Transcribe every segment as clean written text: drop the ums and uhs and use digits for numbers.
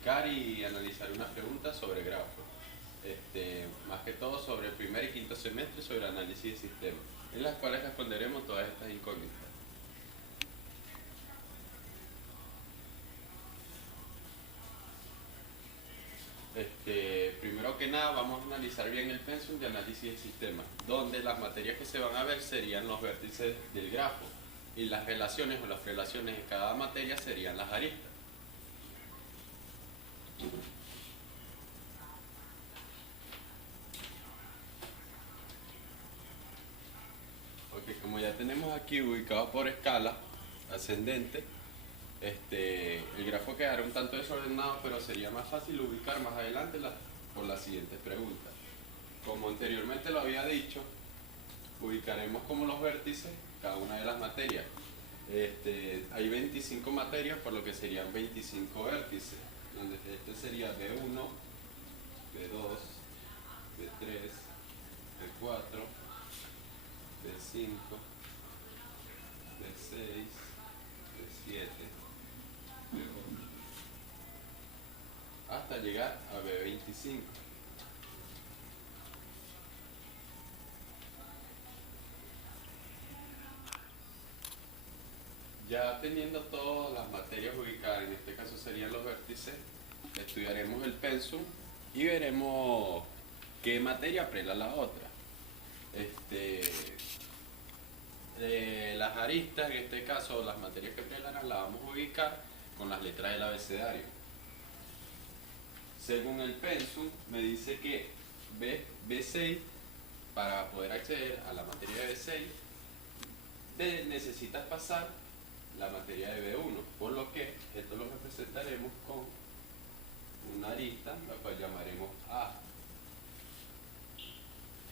ubicar y analizar unas preguntas sobre grafos. Más que todo sobre el primer y quinto semestre sobre análisis de sistemas, en las cuales responderemos todas estas incógnitas. Primero que nada vamos a analizar bien el pensum de análisis de sistemas, donde las materias que se van a ver serían los vértices del grafo y las relaciones o las relaciones de cada materia serían las aristas. Ok, como ya tenemos aquí ubicado por escala ascendente, el grafo quedará un tanto desordenado, pero sería más fácil ubicar más adelante por las siguientes preguntas. Como anteriormente lo había dicho, ubicaremos como los vértices cada una de las materias. Hay 25 materias, por lo que serían 25 vértices, donde este sería B1, B2, B3, B4, B5, B6, B7, B8, hasta llegar a B25. Ya teniendo todas las materias ubicadas, en este caso serían los vértices, estudiaremos el pensum y veremos qué materia prela la otra. Las aristas, en este caso las materias que prelan las vamos a ubicar con las letras del abecedario. Según el pensum me dice que B6, para poder acceder a la materia de B6, necesitas pasar la materia de B1, por lo que esto lo representaremos con una arista, la cual llamaremos A.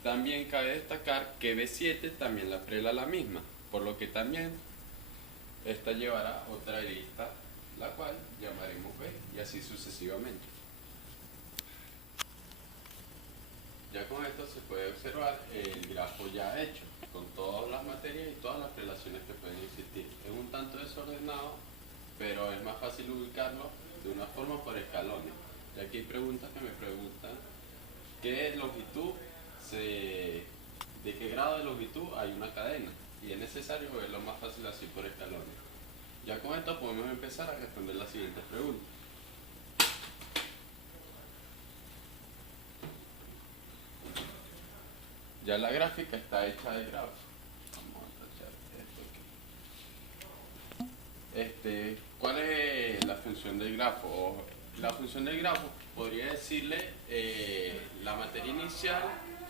También cabe destacar que B7 también la prela la misma, por lo que también esta llevará otra arista, la cual llamaremos B, y así sucesivamente. Ya con esto se puede observar el grafo ya hecho, con todas las materias y todas las relaciones que pueden existir. Es un tanto desordenado, pero es más fácil ubicarlo de una forma por escalones. Y aquí hay preguntas que me preguntan qué longitud, de qué grado de longitud hay una cadena. Y es necesario verlo más fácil así por escalones. Ya con esto podemos empezar a responder las siguientes preguntas. Ya la gráfica está hecha de grafos. Vamos a tachar esto aquí. ¿Cuál es la función del grafo? La función del grafo podría decirle la materia inicial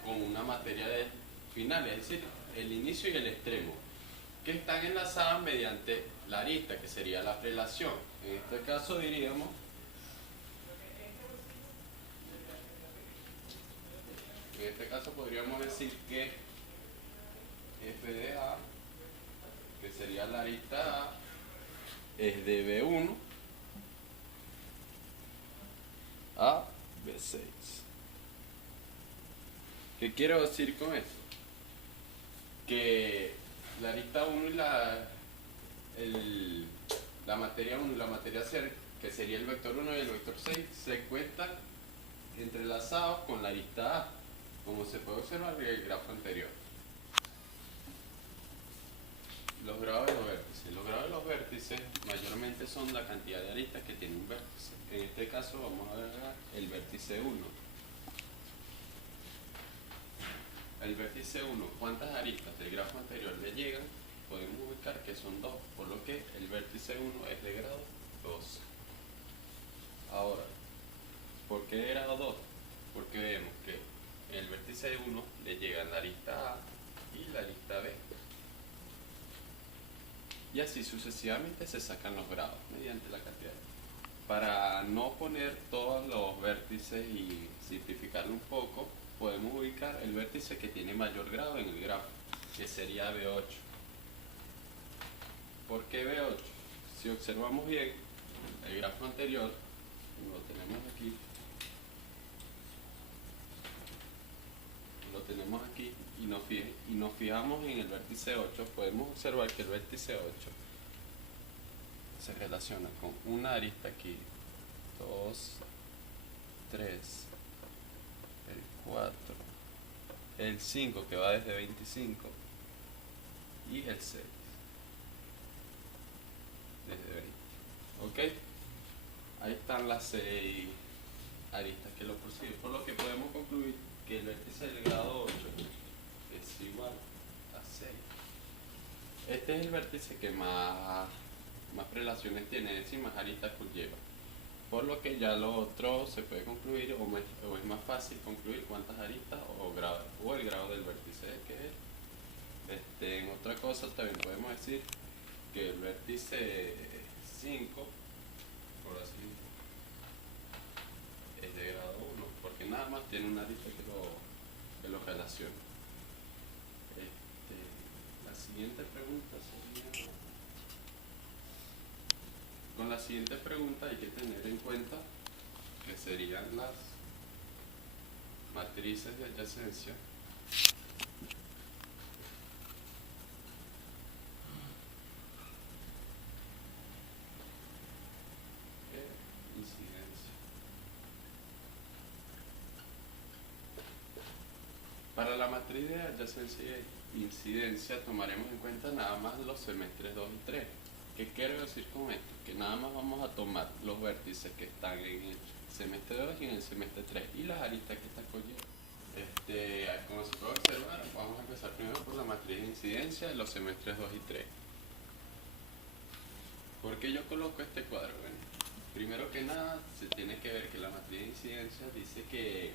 con una materia final, es decir, el inicio y el extremo, que están enlazadas mediante la arista, que sería la prelación. En este caso diríamos podríamos decir que f de A, que sería la arista A, es de B1 a B6. ¿Qué quiero decir con esto? Que la arista 1 y la materia 1 y la materia 0, que sería el vector 1 y el vector 6, se encuentran entrelazados con la arista A, como se puede observar en el grafo anterior. Los grados de los vértices. Los grados de los vértices mayormente son la cantidad de aristas que tiene un vértice. En este caso vamos a ver el vértice 1. El vértice 1, ¿cuántas aristas del grafo anterior le llegan? Podemos ubicar que son 2, por lo que el vértice 1 es de grado 2. Ahora, ¿por qué de grado 2? Porque vemos que en el vértice 1 le llegan la arista A y la arista B. Y así sucesivamente se sacan los grados mediante la cantidad. Para no poner todos los vértices y simplificarlo un poco, podemos ubicar el vértice que tiene mayor grado en el grafo, que sería B8. ¿Por qué B8? Si observamos bien el grafo anterior, lo tenemos aquí, y nos fijamos en el vértice 8, podemos observar que el vértice 8 se relaciona con una arista aquí 2, 3, el 4, el 5 que va desde 25 y el 6 desde 20. ¿Ok? Ahí están las 6 aristas que lo persiguen, por lo que podemos concluir que el vértice del grado 8 es igual a 6. Este es el vértice que más relaciones tiene, es decir, más aristas conlleva. Por lo que ya lo otro se puede concluir, o es más fácil concluir cuántas aristas o el grado del vértice que es. En otra cosa también podemos decir que el vértice 5, por así es de grado 1, porque nada más tiene una arista que lo relaciona. La siguiente pregunta sería... Con la siguiente pregunta hay que tener en cuenta que serían las matrices de adyacencia e incidencia. Para la matriz de adyacencia e incidencia tomaremos en cuenta nada más los semestres 2 y 3. ¿Qué quiero decir con esto? Que nada más vamos a tomar los vértices que están en el semestre 2 y en el semestre 3 y las aristas que estas conllevan. Como se puede observar, vamos a empezar primero por la matriz de incidencia de los semestres 2 y 3. ¿Por qué yo coloco este cuadro? Bueno, primero que nada, se tiene que ver que la matriz de incidencia dice que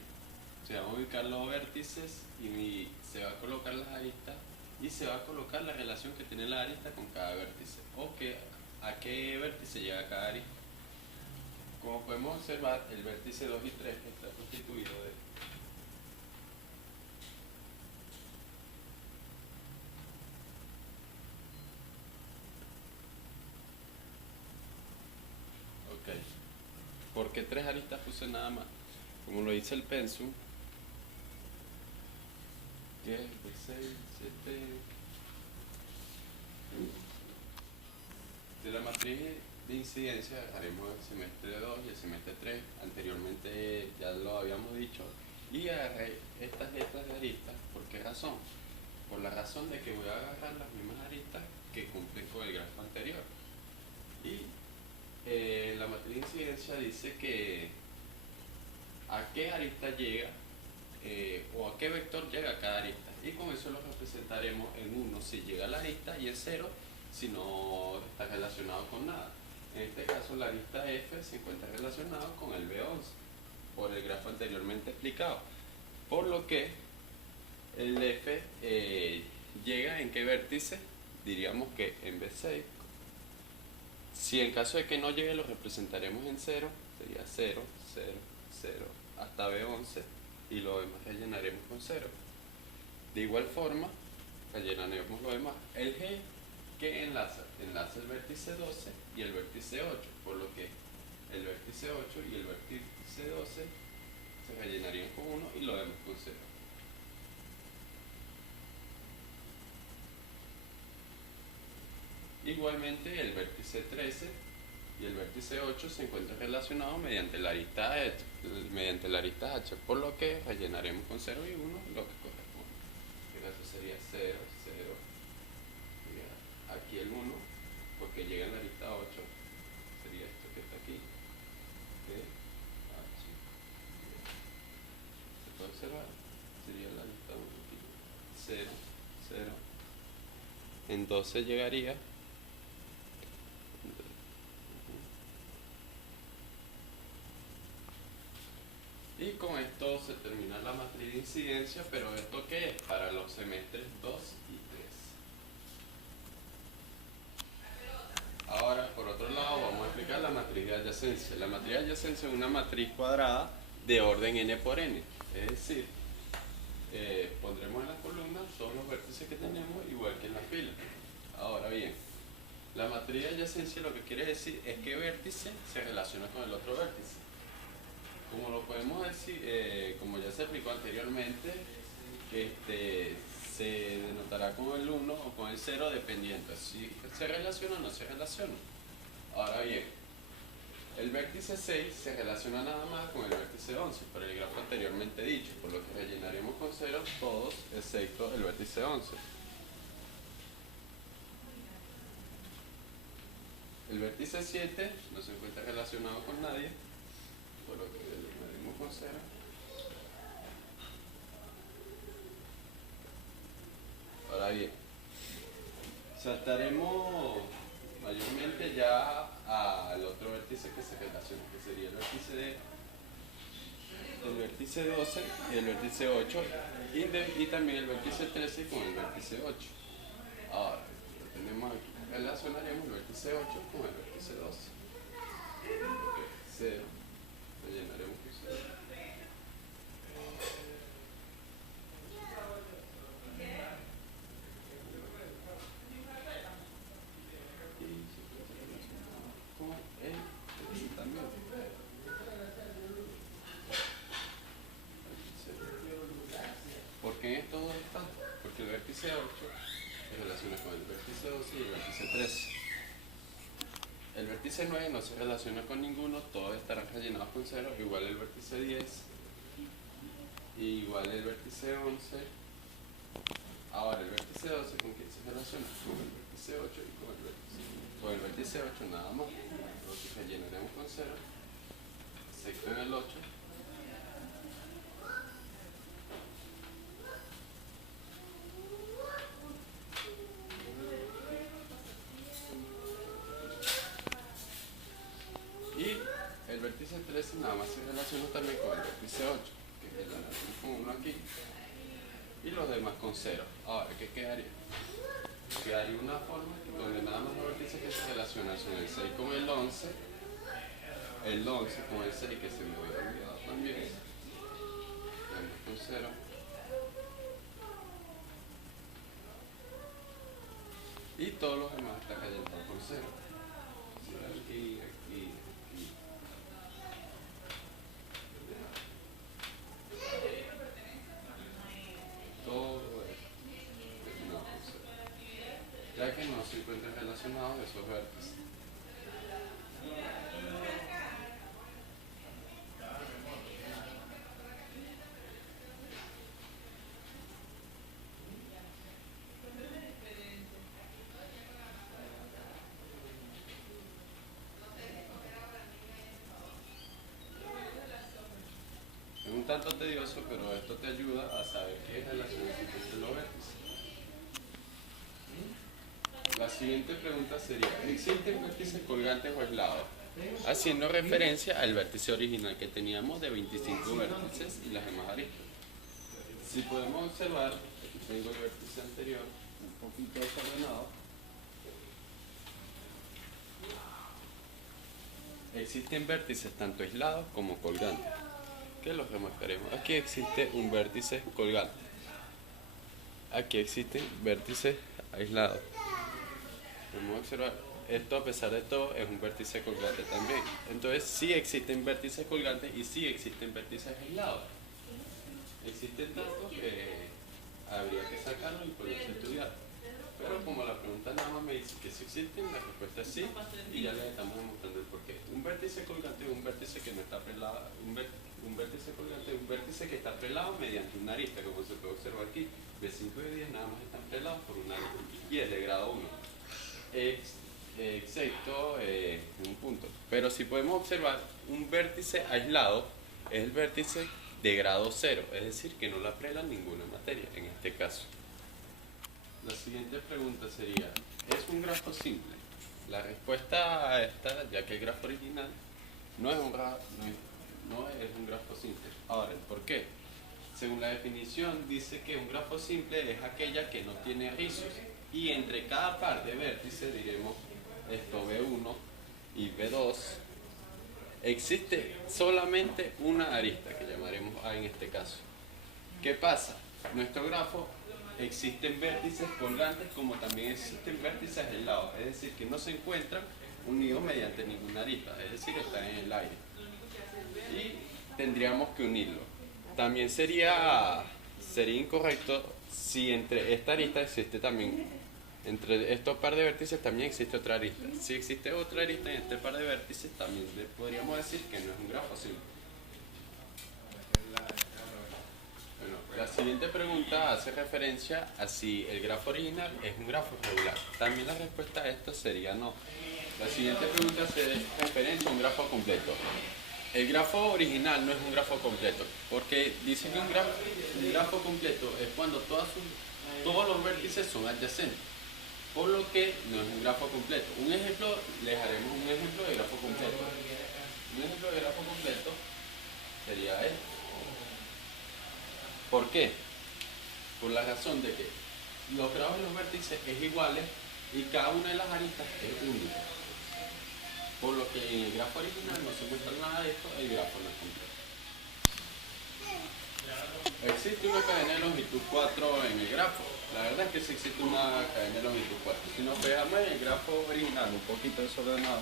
se van a ubicar los vértices y se va a colocar las aristas y se va a colocar la relación que tiene la arista con cada vértice o a qué vértice llega cada arista. Como podemos observar, el vértice 2 y 3 está constituido de ¿por qué 3 aristas puse nada más? Como lo dice el pensum, que es de 6, 7. De la matriz de incidencia haremos el semestre 2 y el semestre 3. Anteriormente ya lo habíamos dicho. Y agarré estas letras de aristas. ¿Por qué razón? Por la razón de que voy a agarrar las mismas aristas que cumplen con el grafo anterior. Y la matriz de incidencia dice que a qué arista llega o a qué vector llega cada arista. Y con eso lo representaremos en 1 si llega a la arista y en 0 si no está relacionado con nada. En este caso la arista F se encuentra relacionado con el B11 por el grafo anteriormente explicado. Por lo que el F llega en qué vértice, diríamos que en B6. Si en caso de que no llegue lo representaremos en 0, sería 0, 0, 0 hasta B11 y lo demás rellenaremos con 0. De igual forma, rellenaremos lo demás. El G que enlaza el vértice 12 y el vértice 8, por lo que el vértice 8 y el vértice 12 se rellenarían con 1 y lo demás con 0. Igualmente el vértice 13 y el vértice 8 se encuentran relacionados mediante la arista H, por lo que rellenaremos con 0 y 1 lo que corresponde. En este caso sería 0, 0, aquí el 1, porque llega en la arista 8, sería esto que está aquí, T, H, se puede observar, sería la arista 1 aquí, 0, 0, en 12 llegaría y con esto se termina la matriz de incidencia, pero ¿esto qué es? Para los semestres 2 y 3. Ahora, por otro lado, vamos a explicar la matriz de adyacencia. La matriz de adyacencia es una matriz cuadrada de orden n por n. Es decir, pondremos en las columnas todos los vértices que tenemos, igual que en la fila. Ahora bien, la matriz de adyacencia lo que quiere decir es que vértice se relaciona con el otro vértice. Como lo podemos decir, como ya se explicó anteriormente, se denotará con el 1 o con el 0 dependiendo si se relaciona o no se relaciona. Ahora bien, El vértice 6 se relaciona nada más con el vértice 11 por el grafo anteriormente dicho, por lo que rellenaremos con 0 todos excepto el vértice 11. El vértice 7 no se encuentra relacionado con nadie, por lo que rellenaremos con 0. Ahora bien, saltaremos mayormente ya al otro vértice que se relaciona, que sería el vértice 12 y el vértice 8 y también el vértice 13 con el vértice 8. Ahora, lo tenemos aquí. Relacionaremos el vértice 8 con el vértice 12. 0, rellenaremos con 0. ¿Por qué en estos dos están? Porque el vértice 8 se relaciona con el vértice 12 y el vértice 13. El vértice 9 no se relaciona con ninguno, todos estarán rellenados con 0, igual el vértice 10, y igual el vértice 11. Ahora el vértice 12, ¿con quién se relaciona? Con el vértice 8 y con el vértice 8 nada más, lo que rellenaremos con 0, excepto en el 8. Y el vértice 13 nada más se relaciona también con el vértice 8, que es el análisis con 1 aquí, y los demás con 0. Ahora, ¿qué quedaría? Quedaría una forma donde nada más los vértices que se relacionan son el 6 con el 11 con el 6 que se me había olvidado también, con 0, y todos los demás están cayendo con 0. Aquí, aquí, aquí. Todo esto relacionado con 0, ya que no se encuentran relacionados esos vértices. Es un tanto tedioso, pero esto te ayuda a saber qué relación existe entre los vértices. La siguiente pregunta sería, ¿existen vértices colgantes o aislados? Haciendo referencia al vértice original que teníamos de 25 vértices y las demás aristas. Si podemos observar, aquí tengo el vértice anterior, un poquito desordenado. Existen vértices tanto aislados como colgantes, que los remarcaremos. Aquí existe un vértice colgante. Aquí existen vértices aislados. Podemos observar, esto a pesar de todo es un vértice colgante también. Entonces sí existen vértices colgantes y sí existen vértices aislados. Existen tantos que habría que sacarlos y ponerse a estudiar. Pero como la pregunta nada más me dice que sí existen, la respuesta es sí, y ya les estamos demostrando el porqué. Un vértice colgante es un vértice que no está prelado, un vértice colgante es un vértice que está prelado mediante una arista, como se puede observar aquí. De 5 y de 10 nada más están prelados por una arista, y es de grado 1. Excepto un punto. Pero si podemos observar, un vértice aislado es el vértice de grado 0, es decir, que no la prela ninguna materia en este caso. La siguiente pregunta sería, ¿es un grafo simple? La respuesta a esta, ya que el grafo original no es un grafo simple. Ahora, ¿el por qué? Según la definición, dice que un grafo simple es aquella que no tiene rizos. Y entre cada par de vértices, diremos esto B1 y B2, existe solamente una arista, que llamaremos A en este caso. ¿Qué pasa? Nuestro grafo existen vértices colgantes como también existen vértices aislados, es decir, que no se encuentran unidos mediante ninguna arista, es decir, están en el aire. Y tendríamos que unirlo. También sería incorrecto si entre esta arista existe también Entre estos par de vértices también existe otra arista. Si existe otra arista en este par de vértices, también le podríamos decir que no es un grafo simple. Bueno, la siguiente pregunta hace referencia a si el grafo original es un grafo regular. También la respuesta a esto sería no. La siguiente pregunta hace referencia a un grafo completo. El grafo original no es un grafo completo, porque dice que un grafo completo es cuando todos los vértices son adyacentes, por lo que no es un grafo completo. Un ejemplo, les haremos un ejemplo de grafo completo. Un ejemplo de grafo completo sería este. ¿Por qué? Por la razón de que los grados de los vértices es iguales y cada una de las aristas es única. Por lo que en el grafo original no se muestra nada de esto, el grafo no es completo. Existe una cadena de longitud 4 en el grafo. La verdad es que sí existe una cadena de longitud 4. Si nos fijamos en el grafo original, un poquito desordenado,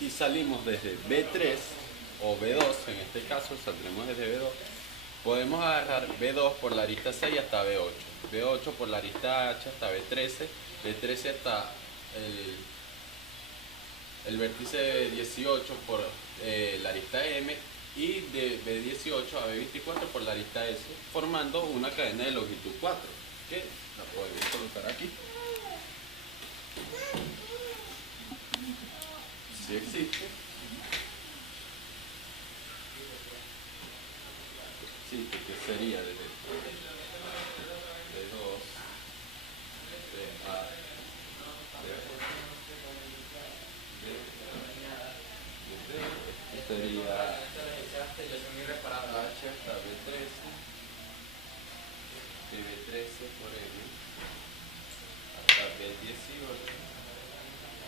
y salimos desde B3 o B2, en este caso saldremos desde B2, podemos agarrar B2 por la arista 6 hasta B8, B8 por la arista H hasta B13, B13 hasta el vértice 18 por la arista M, y de B18 a B24 por la arista S, formando una cadena de longitud 4, que la podemos colocar aquí. Si existe. Sí, que sería desde B2, BA, este sería H hasta B13, de B13 por M hasta B18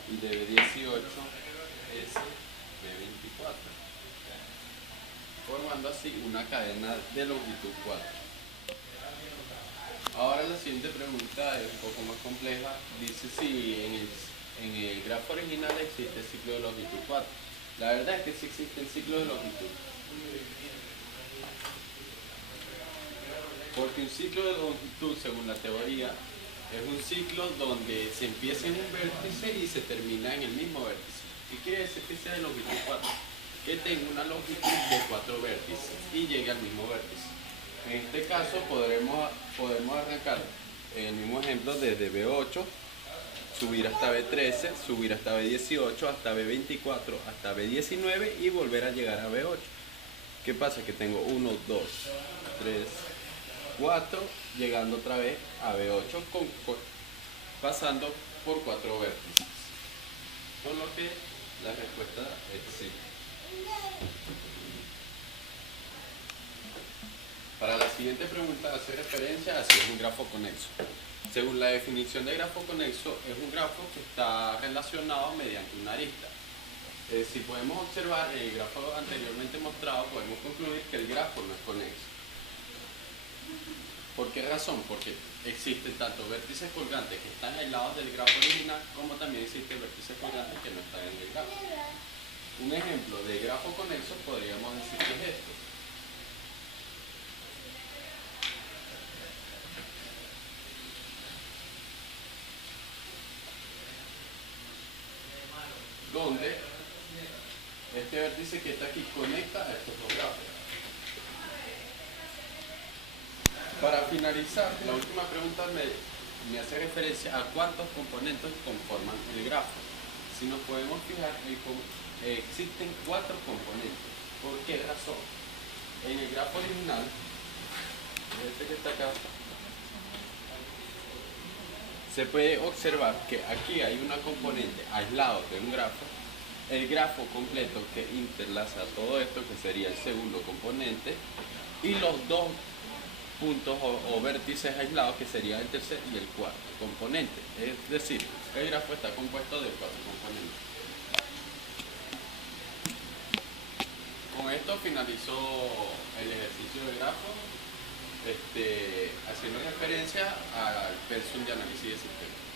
y de B18 S B24, formando así una cadena de longitud 4. Ahora la siguiente pregunta es un poco más compleja. Dice si en el grafo original existe el ciclo de longitud 4. La verdad es que sí existe el ciclo de longitud. Porque un ciclo de longitud, según la teoría, es un ciclo donde se empieza en un vértice y se termina en el mismo vértice. ¿Qué quiere decir que sea de longitud 4? Que tenga una longitud de 4 vértices y llegue al mismo vértice. En este caso podemos arrancar el mismo ejemplo desde B8, subir hasta B13, subir hasta B18, hasta B24, hasta B19 y volver a llegar a B8. ¿Qué pasa? Que tengo 1, 2, 3, 4, llegando otra vez a B8, pasando por 4 vértices. Por lo que la respuesta es sí. Para la siguiente pregunta hace referencia a si es un grafo conexo. Según la definición de grafo conexo, es un grafo que está relacionado mediante una arista. Si podemos observar en el grafo anteriormente mostrado, podemos concluir que el grafo no es conexo. ¿Por qué razón? Porque existen tanto vértices colgantes que están aislados del grafo original, como también existen vértices colgantes que no están en el grafo. Un ejemplo de grafo conexo podríamos decir que es esto. Donde este vértice que está aquí conecta a estos dos grafos. Para finalizar, la última pregunta me hace referencia a cuántos componentes conforman el grafo. Si nos podemos fijar, existen 4 componentes. ¿Por qué razón? En el grafo original, este que está acá, se puede observar que aquí hay una componente aislado de un grafo, el grafo completo que interlaza todo esto, que sería el segundo componente, y los dos puntos o vértices aislados, que sería el tercer y el cuarto componente. Es decir, el grafo está compuesto de 4 componentes. Con esto finalizó el ejercicio de grafo, haciendo referencia al pensum de análisis de sistemas.